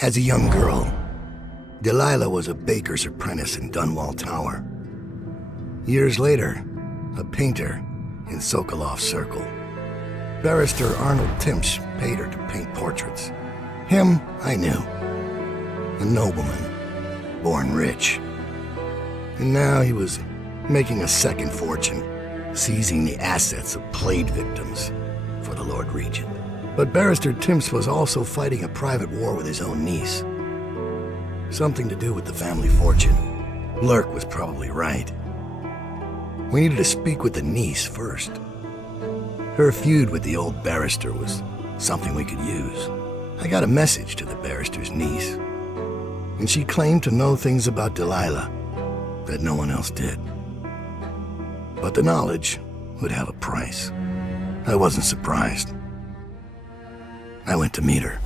As a young girl, Delilah was a baker's apprentice in Dunwall Tower. Years later, a painter in Sokolov Circle. Barrister Arnold Timsh paid her to paint portraits. Him, I knew. A nobleman, born rich. And now he was making a second fortune, seizing the assets of plague victims for the Lord Regent. But Barrister Timsh was also fighting a private war with his own niece. Something to do with the family fortune. Lurk was probably right. We needed to speak with the niece first. Her feud with the old barrister was something we could use. I got a message to the barrister's niece, and she claimed to know things about Delilah that no one else did. But the knowledge would have a price. I wasn't surprised. I went to meet her.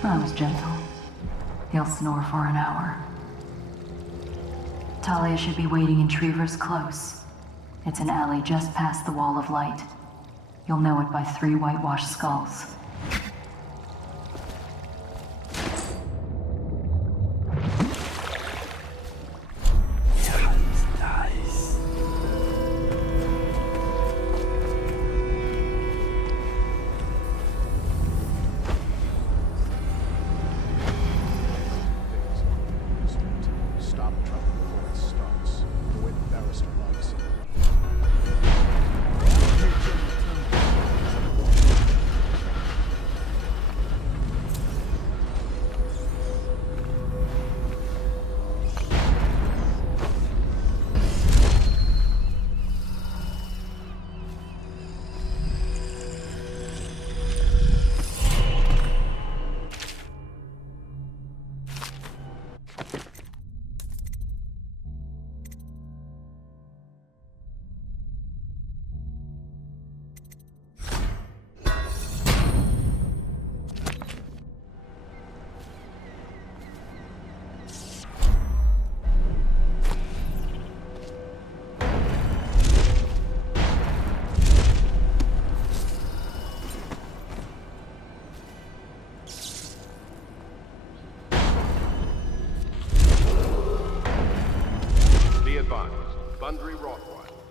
I was gentle. He'll snore for an hour. Talia should be waiting in Trevor's Close. It's an alley just past the Wall of Light. You'll know it by 3 whitewashed skulls.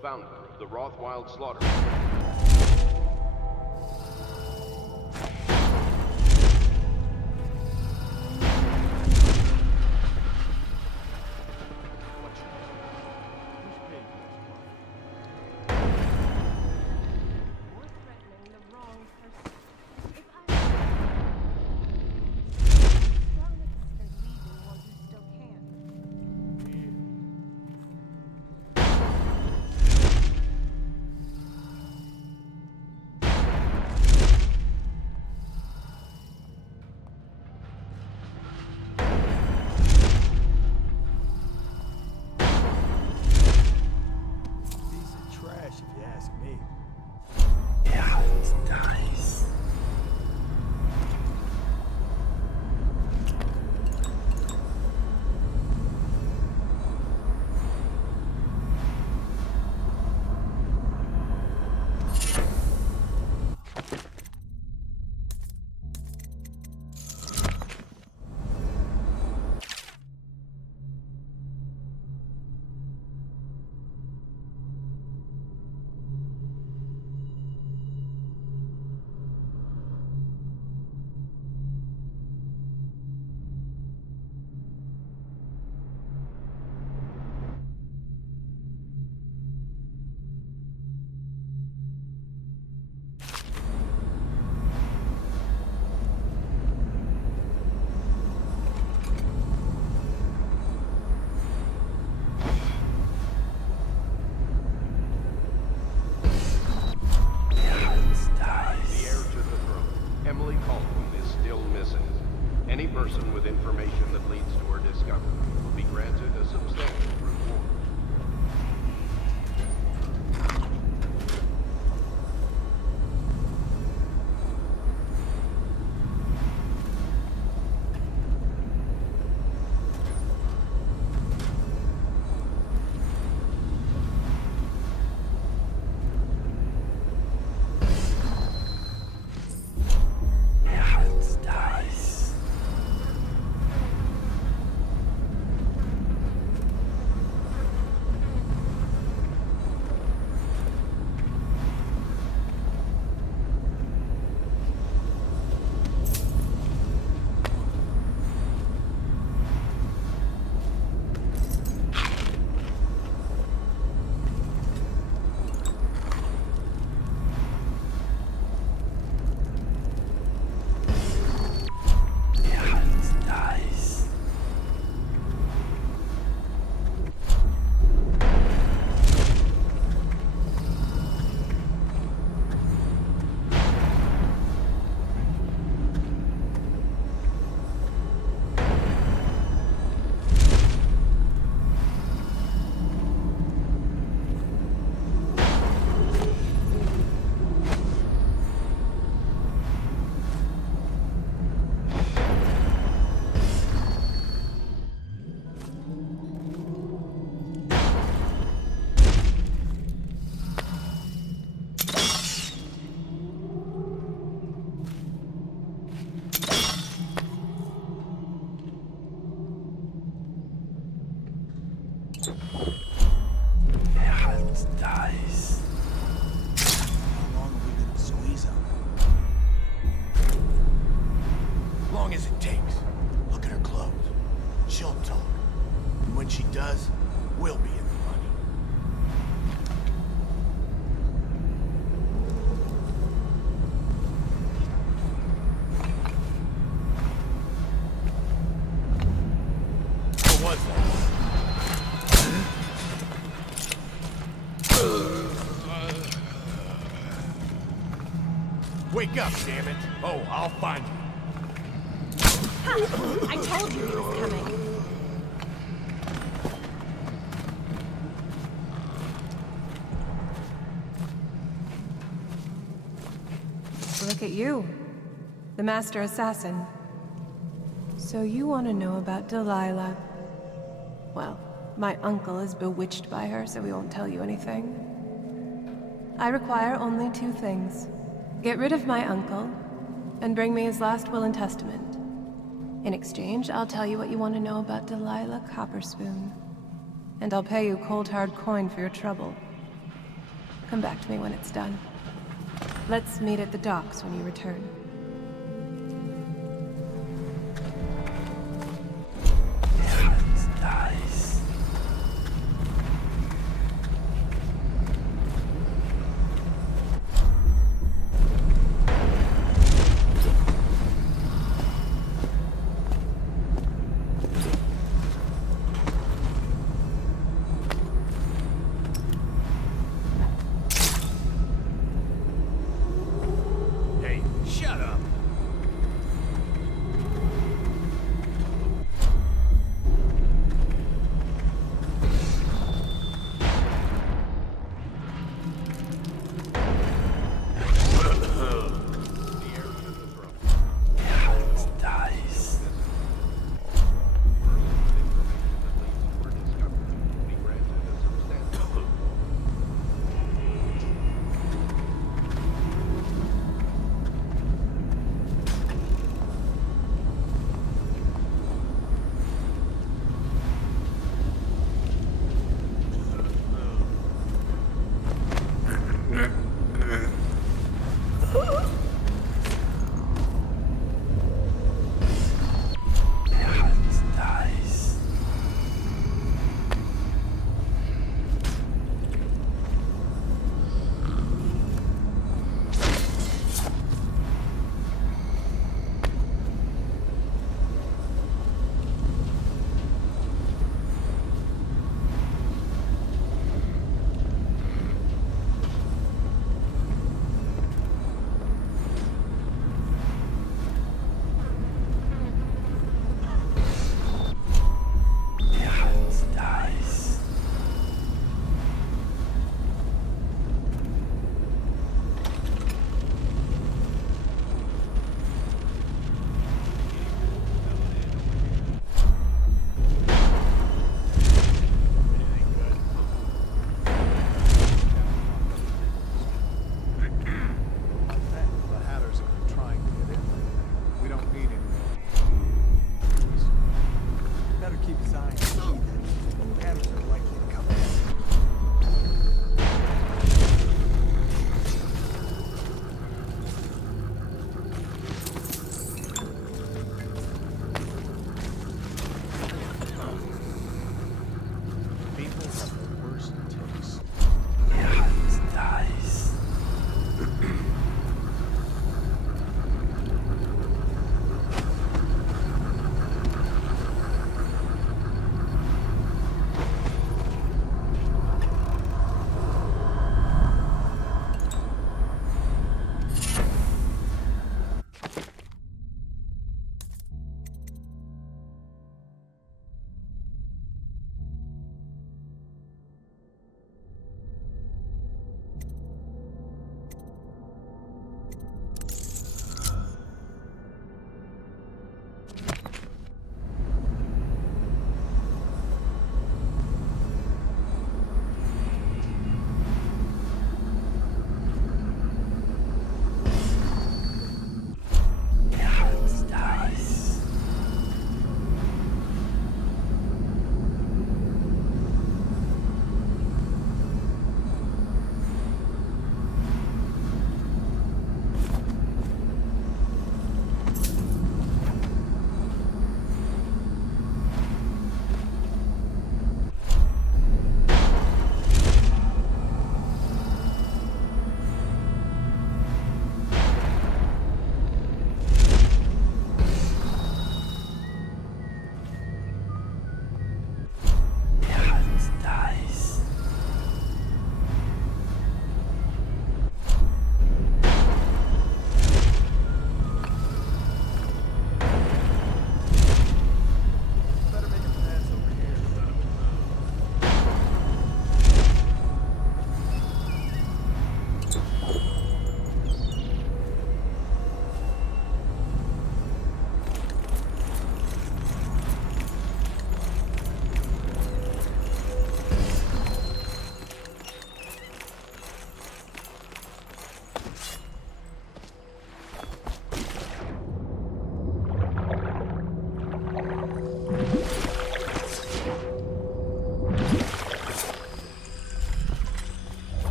Founder of the Rothwild Slaughter. information that leads to her discovery will be granted a substantial reward. Long as it takes. Look at her clothes. She'll talk. And when she does, we'll be in the money. What was that? Wake up, damn it! Oh, I'll find you. I told you he was coming. Look at you, the master assassin. So you want to know about Delilah? Well, my uncle is bewitched by her, so we won't tell you anything. I require only 2 things. Get rid of my uncle, and bring me his last will and testament. In exchange, I'll tell you what you want to know about Delilah Copperspoon. And I'll pay you cold hard coin for your trouble. Come back to me when it's done. Let's meet at the docks when you return. Nice. Hey, shut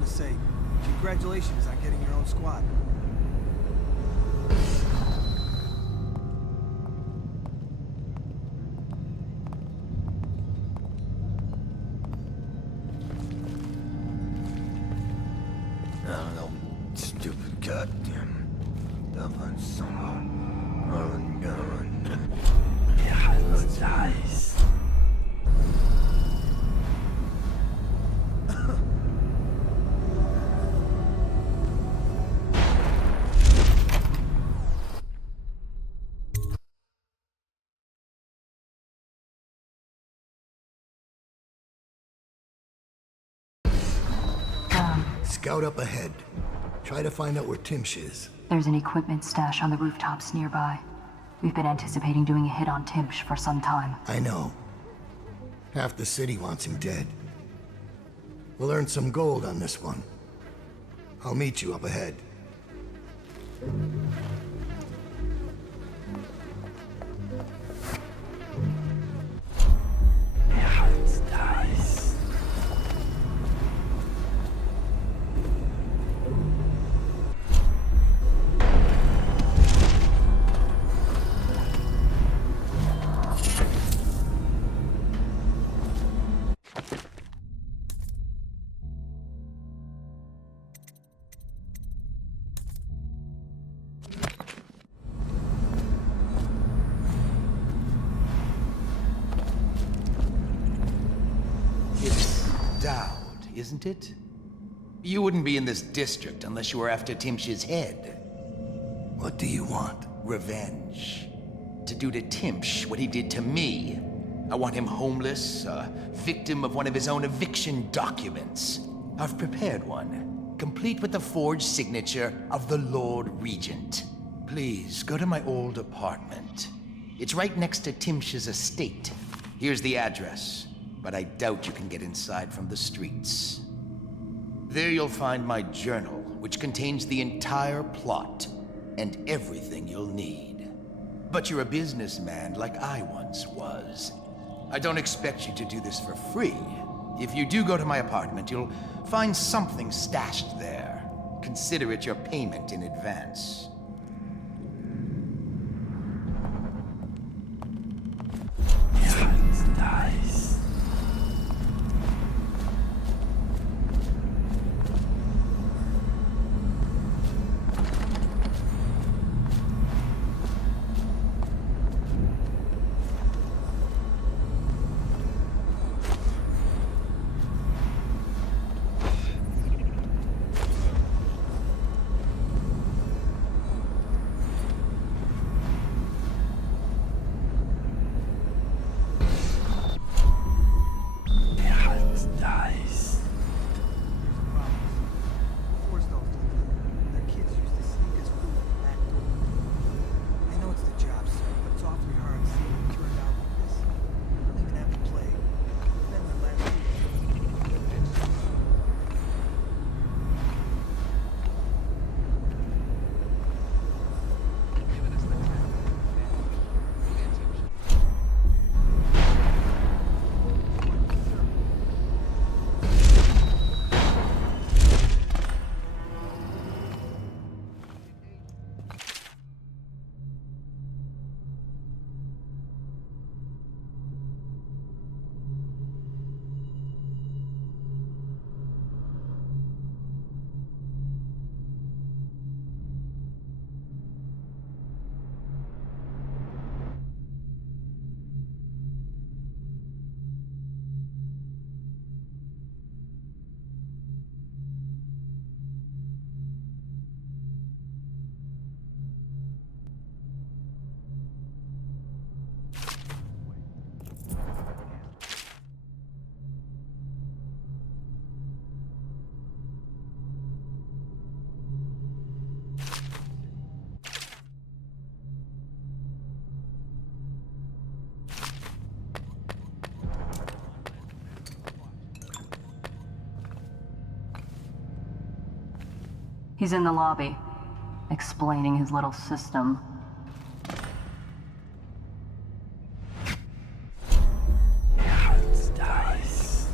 calling to say congratulations on getting your own squad. I don't know. Stupid goddamn. Dublin someone. Run, run. Yeah, that's nice. Scout up ahead. Try to find out where Timsh is. There's an equipment stash on the rooftops nearby. We've been anticipating doing a hit on Timsh for some time. I know. Half the city wants him dead. We'll earn some gold on this one. I'll meet you up ahead. Yeah, it's nice. Dowd, isn't it? You wouldn't be in this district unless you were after Timsh's head. What do you want? Revenge. To do to Timsh what he did to me. I want him homeless, a victim of one of his own eviction documents. I've prepared one, complete with the forged signature of the Lord Regent. Please, go to my old apartment. It's right next to Timsh's estate. Here's the address, but I doubt you can get inside from the streets. There you'll find my journal, which contains the entire plot and everything you'll need. But you're a businessman like I once was. I don't expect you to do this for free. If you do go to my apartment, you'll find something stashed there. Consider it your payment in advance. Yeah, it's nice. He's in the lobby, explaining his little system. Yeah, it's nice.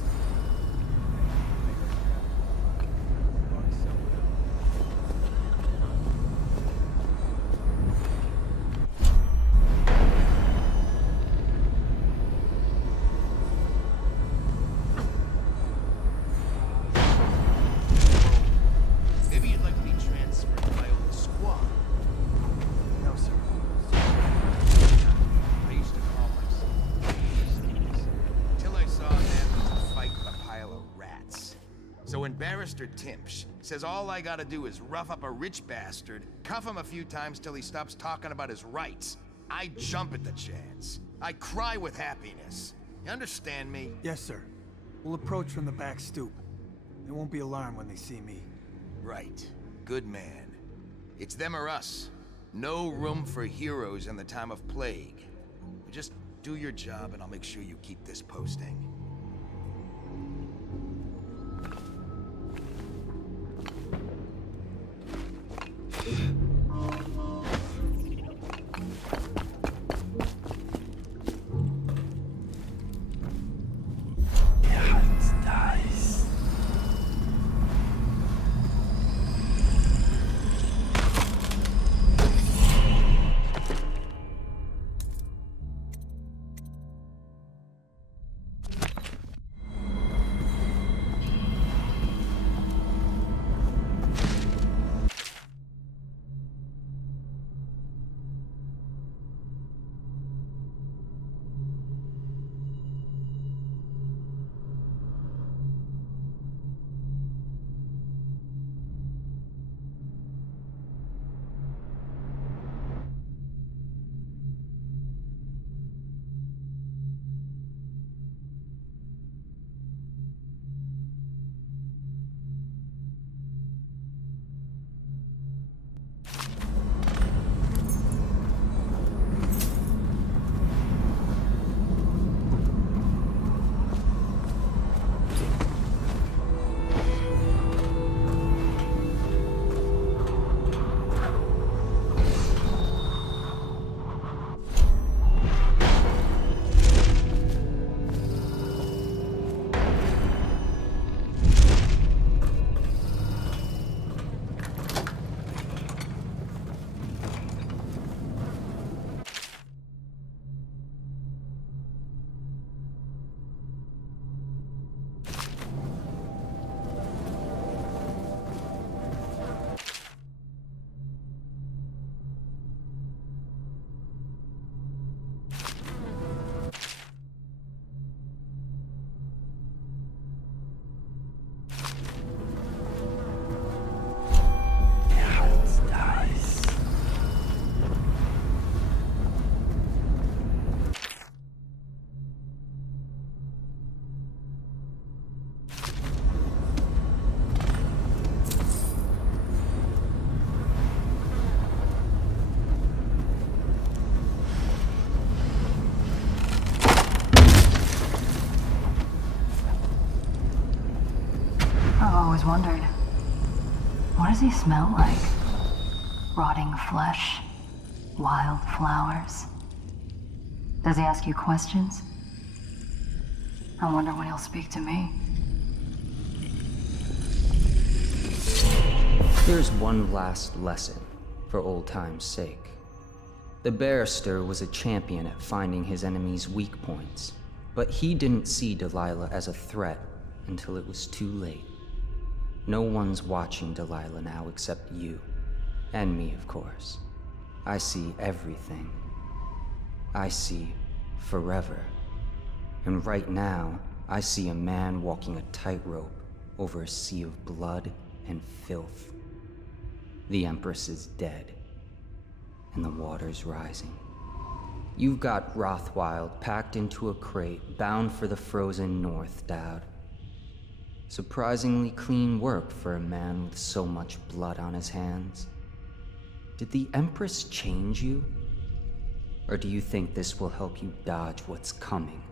Master Timpsh. Says all I gotta do is rough up a rich bastard, cuff him a few times till he stops talking about his rights. I jump at the chance. I cry with happiness. You understand me? Yes, sir. We'll approach from the back stoop. They won't be alarmed when they see me. Right. Good man. It's them or us. No room for heroes in the time of plague. Just do your job and I'll make sure you keep this posting. Wondered, what does he smell like? Rotting flesh? Wild flowers? Does he ask you questions? I wonder when he'll speak to me. Here's one last lesson, for old time's sake. The barrister was a champion at finding his enemies' weak points, but he didn't see Delilah as a threat until it was too late. No one's watching Delilah now except you. And me, of course. I see everything. I see forever. And right now, I see a man walking a tightrope over a sea of blood and filth. The Empress is dead, and the water's rising. You've got Rothwild packed into a crate, bound for the frozen north, Dowd. Surprisingly clean work for a man with so much blood on his hands. Did the Empress change you? Or do you think this will help you dodge what's coming?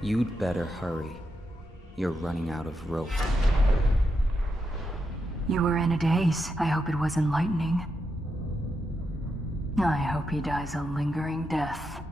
You'd better hurry. You're running out of rope. You were in a daze. I hope it was enlightening. I hope he dies a lingering death.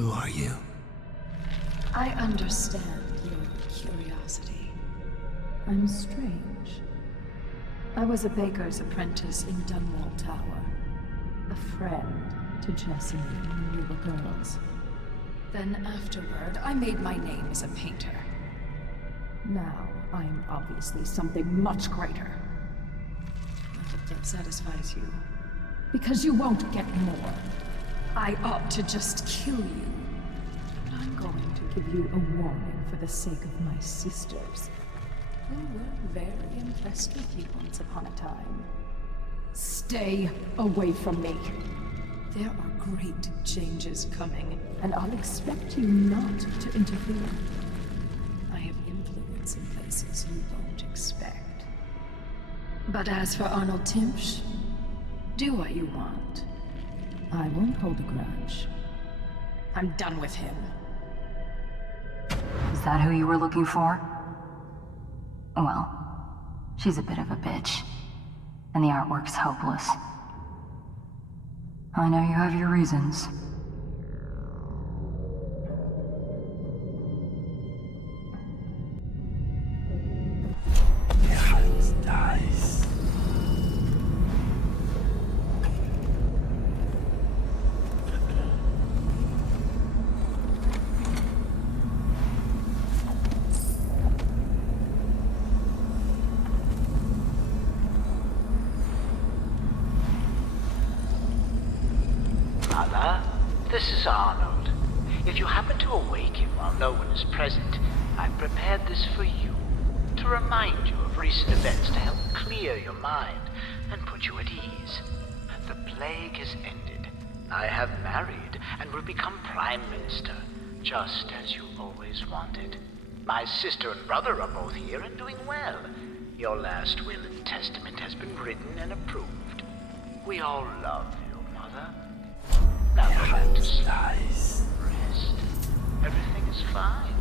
Who are you? I understand your curiosity. I'm strange. I was a baker's apprentice in Dunwall Tower. A friend to Jessie when we were girls. Then afterward, I made my name as a painter. Now, I'm obviously something much greater. I hope that satisfies you. Because you won't get more. I ought to just kill you. But I'm going to give you a warning for the sake of my sisters, who were very impressed with you once upon a time. Stay away from me. There are great changes coming, and I'll expect you not to interfere. I have influence in places you won't expect. But as for Arnold Timpsch, do what you want. I won't hold a grudge. I'm done with him. Is that who you were looking for? Well, she's a bit of a bitch, and the artwork's hopeless. I know you have your reasons. Nice. Mother, this is Arnold. If you happen to awaken while no one is present, I've prepared this for you, to remind you of recent events to help clear your mind and put you at ease. The plague has ended. I have married and will become Prime Minister, just as you always wanted. My sister and brother are both here and doing well. Your last will and testament has been written and approved. We all love you, Mother. Now go back to sleep. Nice. Rest. Everything is fine.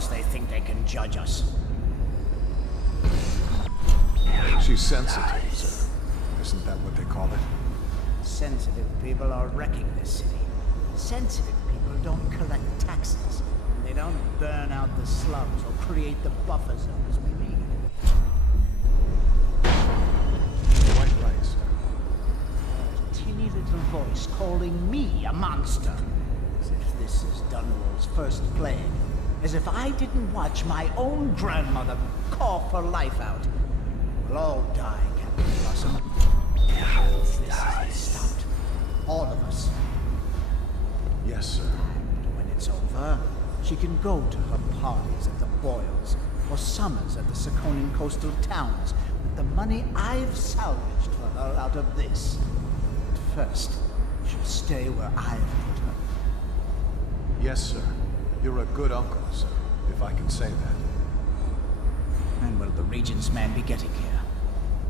course they think they can judge us. She's sensitive, sir. Isn't that what they call it? Sensitive people are wrecking this city. Sensitive people don't collect taxes. And they don't burn out the slums or create the buffer zones we need. Quite right, sir. A tinny little voice calling me a monster. As if this is Dunwall's first plague. As if I didn't watch my own grandmother cough her life out. We'll all die, Captain Blossom. If this isn't stopped. All of us. Yes, sir. And when it's over, she can go to her parties at the Boyles or summers at the Sakonin coastal towns with the money I've salvaged for her out of this. But first, she'll stay where I've put her. Yes, sir. You're a good uncle, sir, if I can say that. When will the Regent's man be getting here?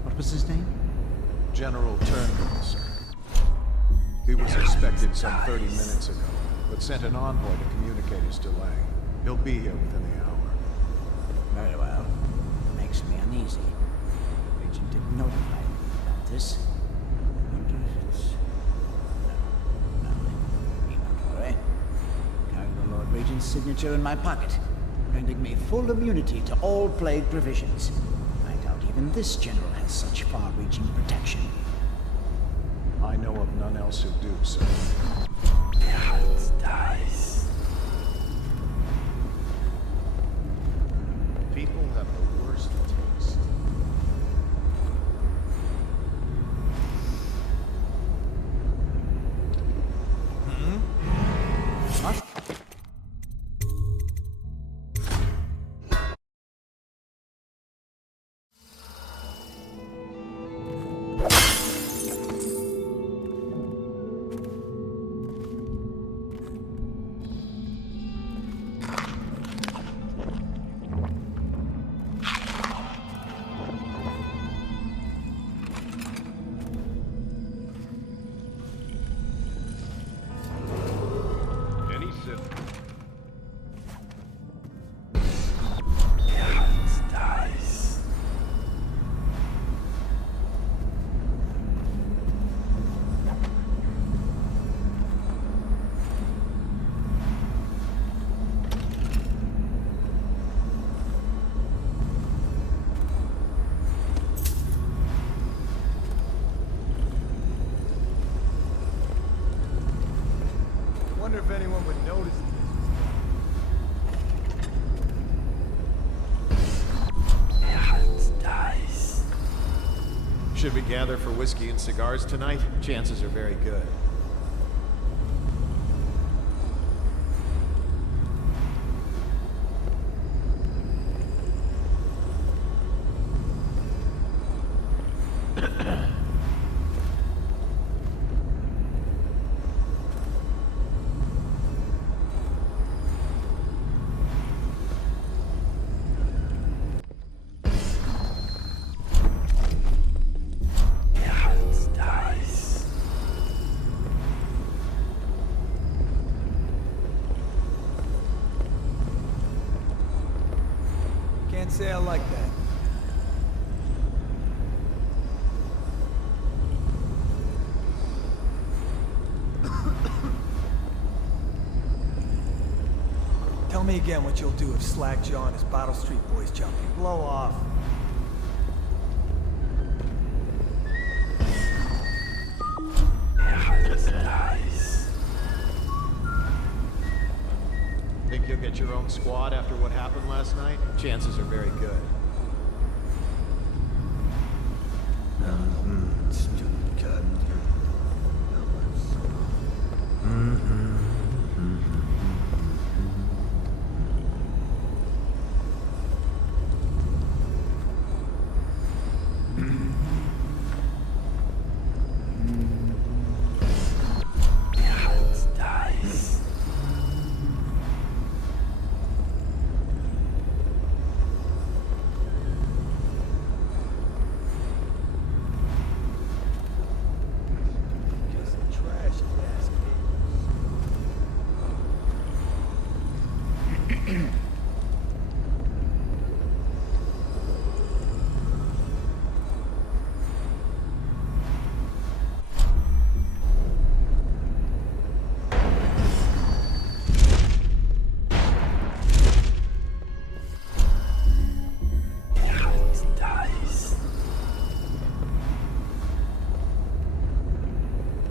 What was his name? General Turnbull, sir. He was expected some 30 minutes ago, but sent an envoy to communicate his delay. He'll be here within the hour. Very well. Makes me uneasy. The Regent didn't notify me about this. I wonder if it's... No, need not worry. Carry the Lord Regent's signature in my pocket, granting me full immunity to all plague provisions. I doubt even this general has such far-reaching protection. I know of none else who do, sir. People have the worst taste. What? Any citizen. Wonder if anyone would notice this Should we gather for whiskey and cigars tonight? Chances are very good. Can't say I like that. Tell me again what you'll do if Slackjaw and his Bottle Street boys jump you. Blow off. Think you'll get your own squad after what happened last night? Chances are very good.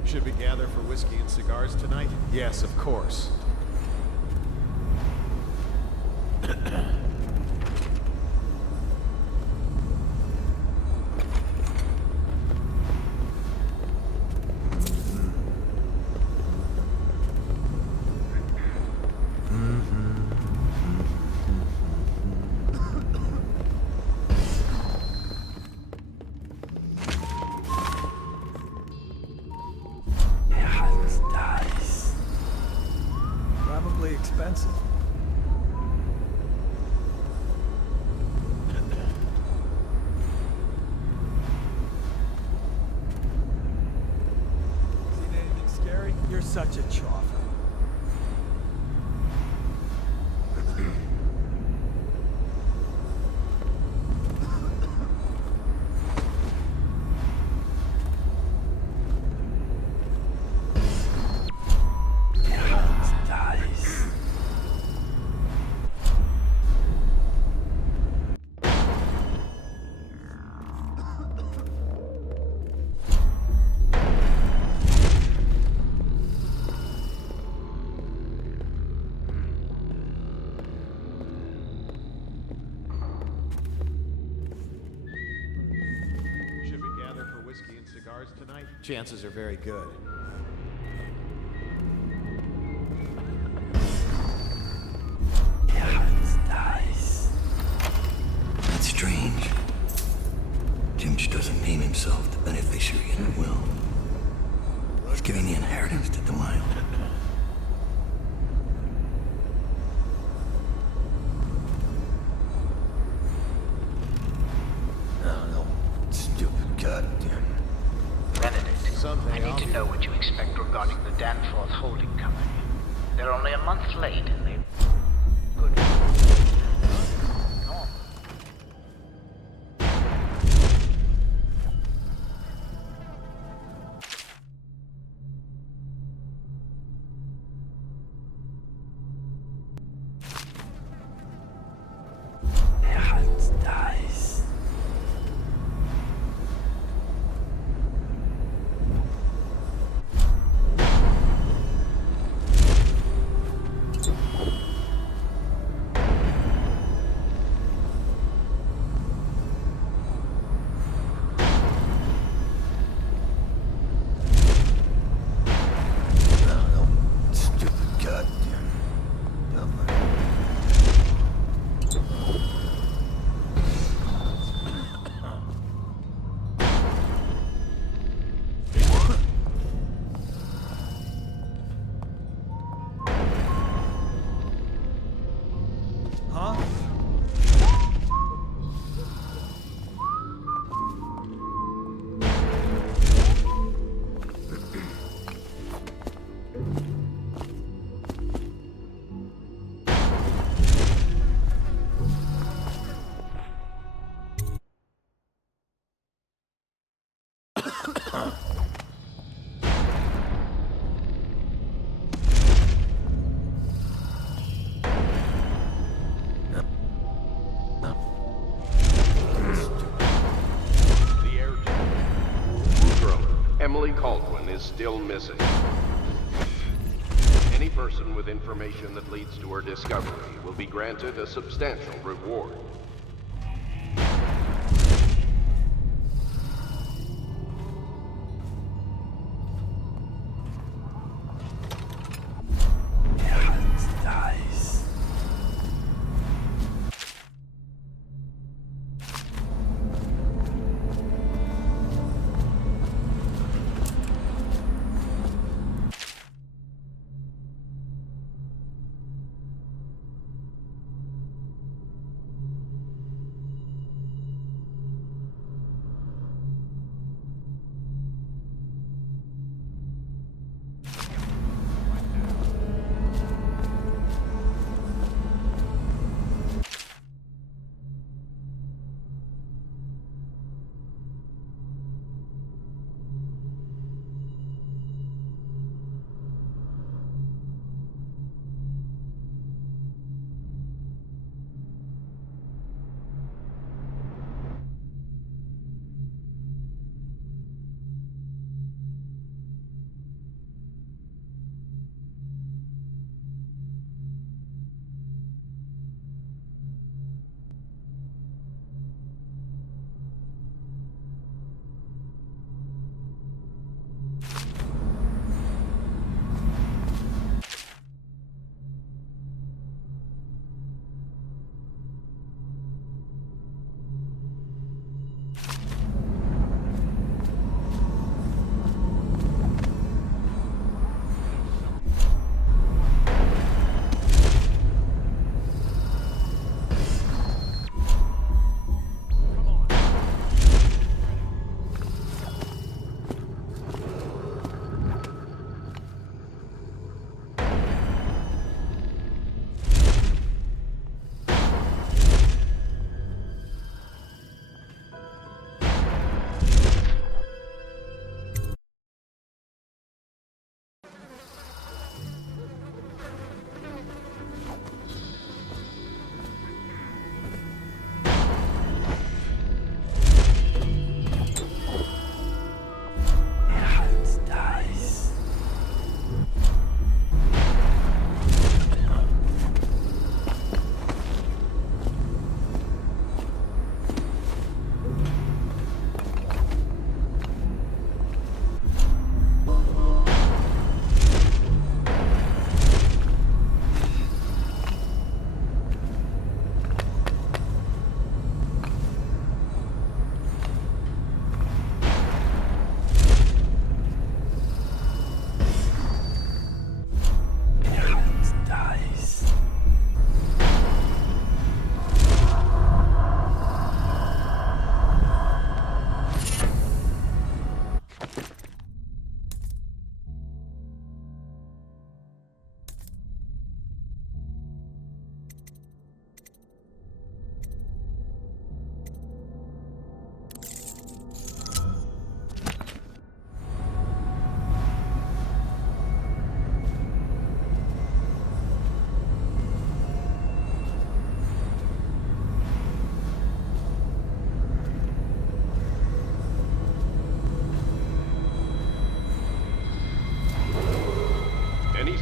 Should we gather for whiskey and cigars tonight? Yes, of course. Probably expensive. Seen anything scary? You're such a choffer. Should we gather for whiskey and cigars tonight? Chances are very good. That's strange. Timch doesn't name himself the beneficiary in the will. He's giving the inheritance to Delilah. No, stupid goddamn. Benedict, Someday I need to know what you expect regarding the Danforth Holding Company. They're only a month late, and they could. Normal. Stupid goddamn. Huh? The heir to Emily Caldwin is still missing. Any person with information that leads to her discovery will be granted a substantial reward.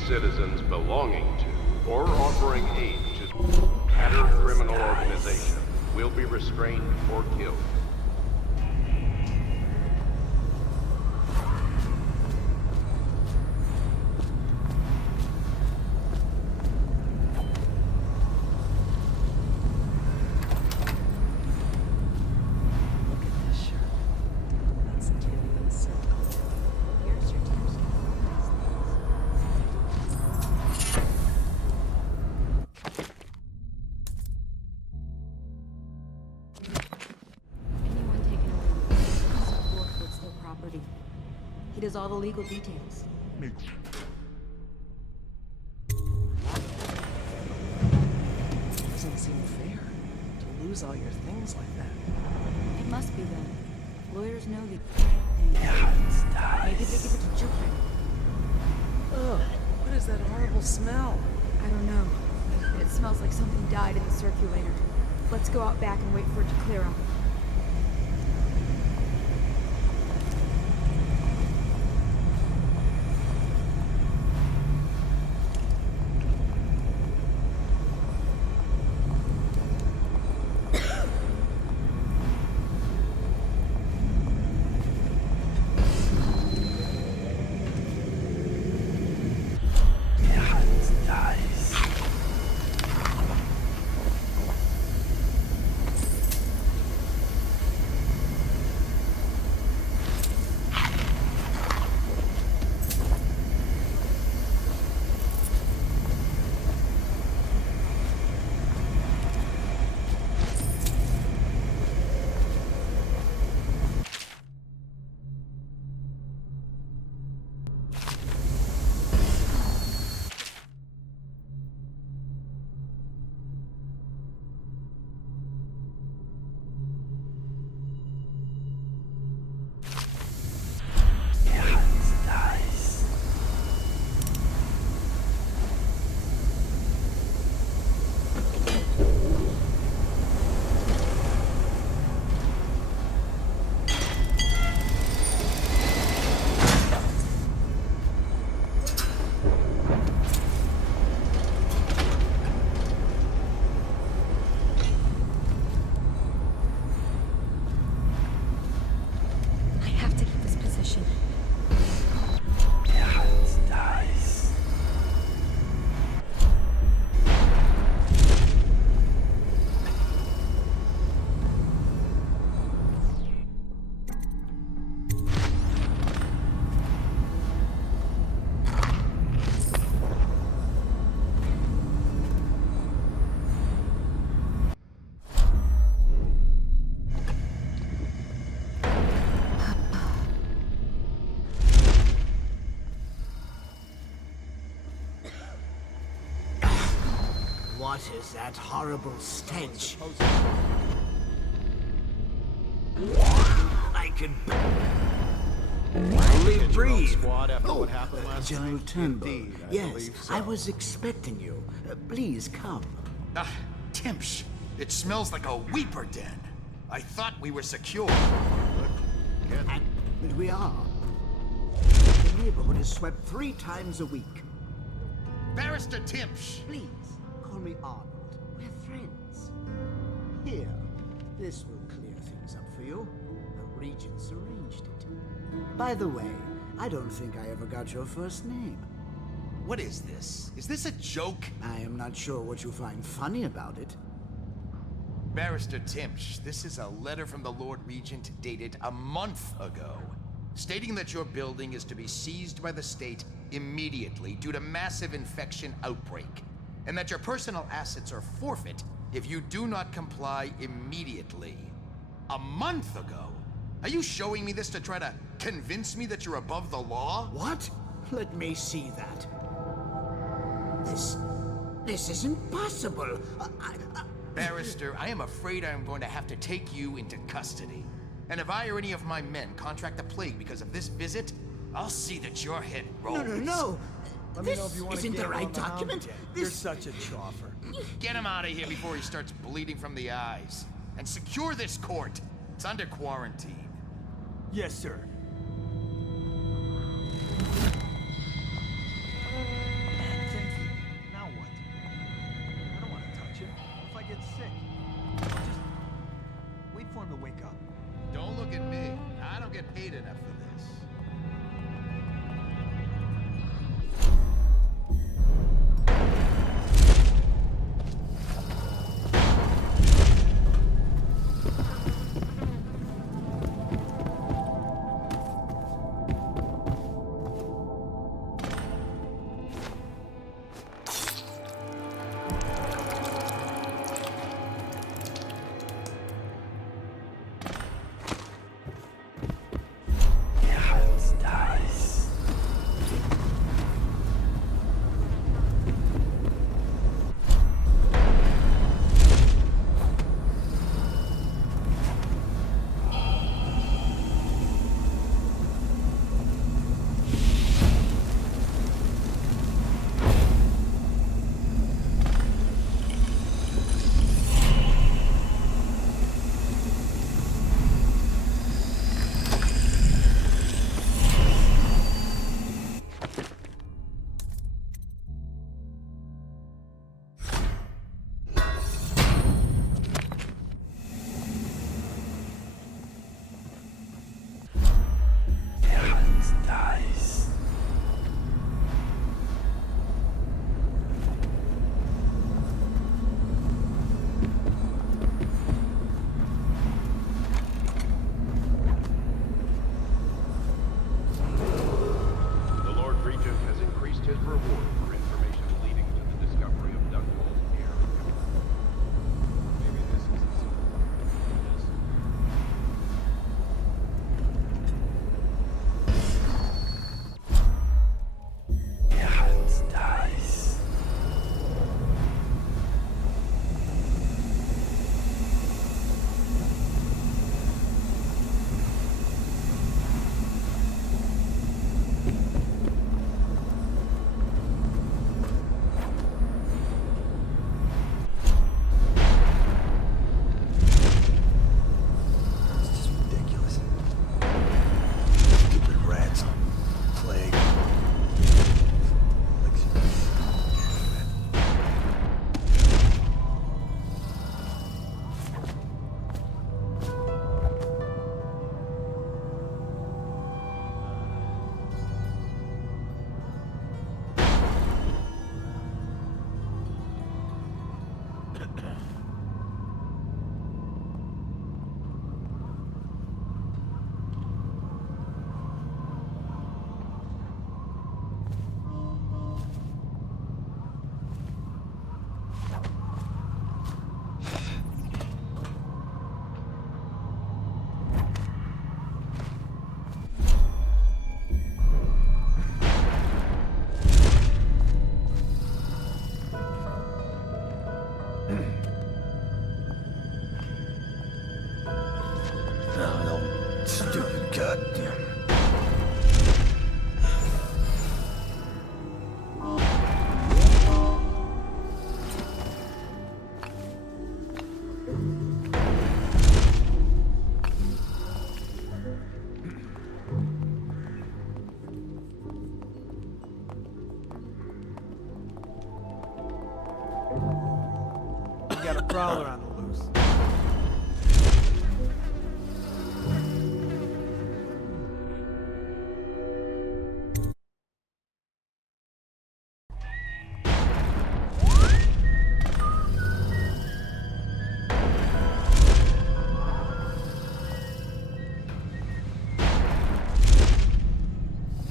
citizens belonging to or offering aid to tattered criminal organization will be restrained or killed. He does all the legal details. Doesn't seem fair to lose all your things like that. It must be then. Lawyers know the thing. Maybe they give it to children. Ugh, what is that horrible smell? I don't know. It smells like something died in the circulator. Let's go out back and wait for it to clear up. What is that horrible stench? I can barely breathe. Squad after what happened last General night? Turnbull. Indeed, I Yes, believe so. I was expecting you. Please come. Ah, Timsh. It smells like a weeper den. I thought we were secure. And we are. The neighborhood is swept 3 times a week. Barrister Timsh. Please, call me Arnold. We're friends. Here, this will clear things up for you. The Regents arranged it. By the way, I don't think I ever got your first name. What is this? Is this a joke? I am not sure what you find funny about it. Barrister Timsh, this is a letter from the Lord Regent dated a month ago, stating that your building is to be seized by the state immediately due to massive infection outbreak, and that your personal assets are forfeit if you do not comply immediately. A month ago? Are you showing me this to try to convince me that you're above the law? What? Let me see that. This isn't possible. Barrister, I am afraid I am going to have to take you into custody. And if I or any of my men contract the plague because of this visit, I'll see that your head rolls. No. Let me know if you want to isn't get the right on the hound document. again. This... You're such a choffer. Get him out of here before he starts bleeding from the eyes. And secure this court. It's under quarantine. Yes, sir. Goddamn. We got a prowler on the loose.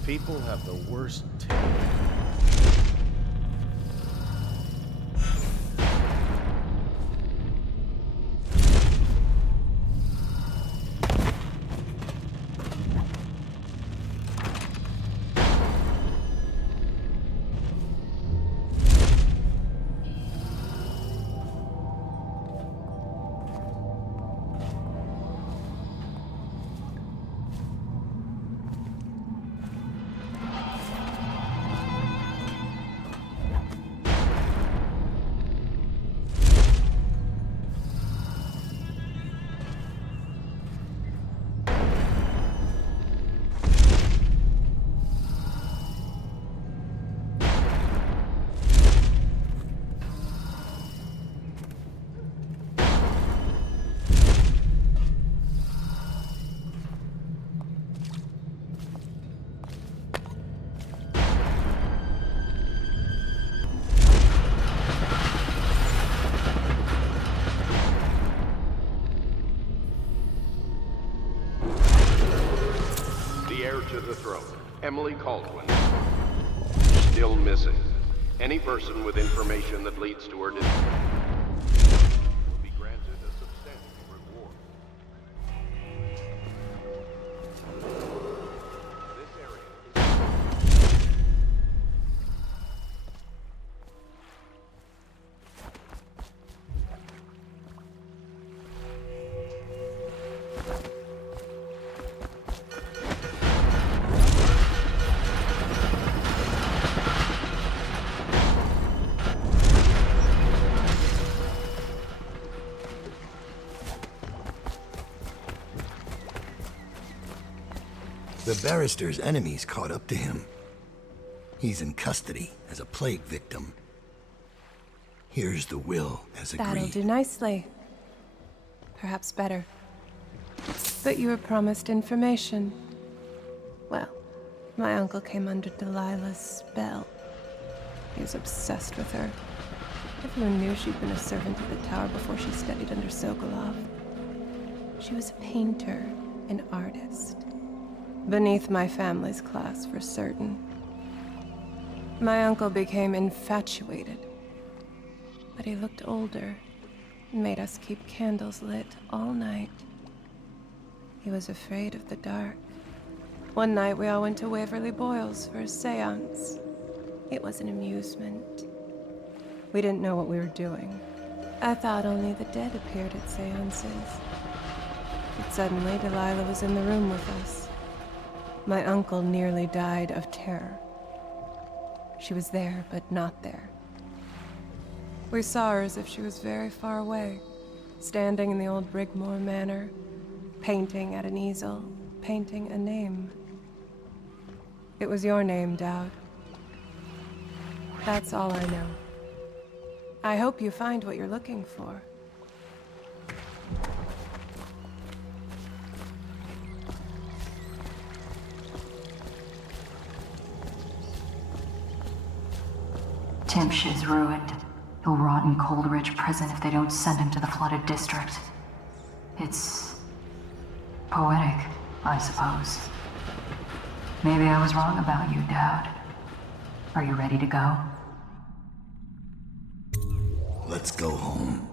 People have the worst taste. To the throne, Emily Caldwin. Still missing. Any person with information that leads to her death will be granted a substantial reward. This area is... The barrister's enemies caught up to him. He's in custody as a plague victim. Here's the will as agreed. That'll do nicely. Perhaps better. But you were promised information. Well, my uncle came under Delilah's spell. He was obsessed with her. Everyone knew she'd been a servant at the tower before she studied under Sokolov. She was a painter, an artist. Beneath my family's class, for certain. My uncle became infatuated. But he looked older, and made us keep candles lit all night. He was afraid of the dark. One night we all went to Waverly Boyle's for a seance. It was an amusement. We didn't know what we were doing. I thought only the dead appeared at seances. But suddenly Delilah was in the room with us. My uncle nearly died of terror. She was there, but not there. We saw her as if she was very far away, standing in the old Brigmore Manor, painting at an easel, painting a name. It was your name, Dowd. That's all I know. I hope you find what you're looking for. Timsh is ruined. He'll rot in Coldridge Prison if they don't send him to the flooded district. It's poetic, I suppose. Maybe I was wrong about you, Dowd. Are you ready to go? Let's go home.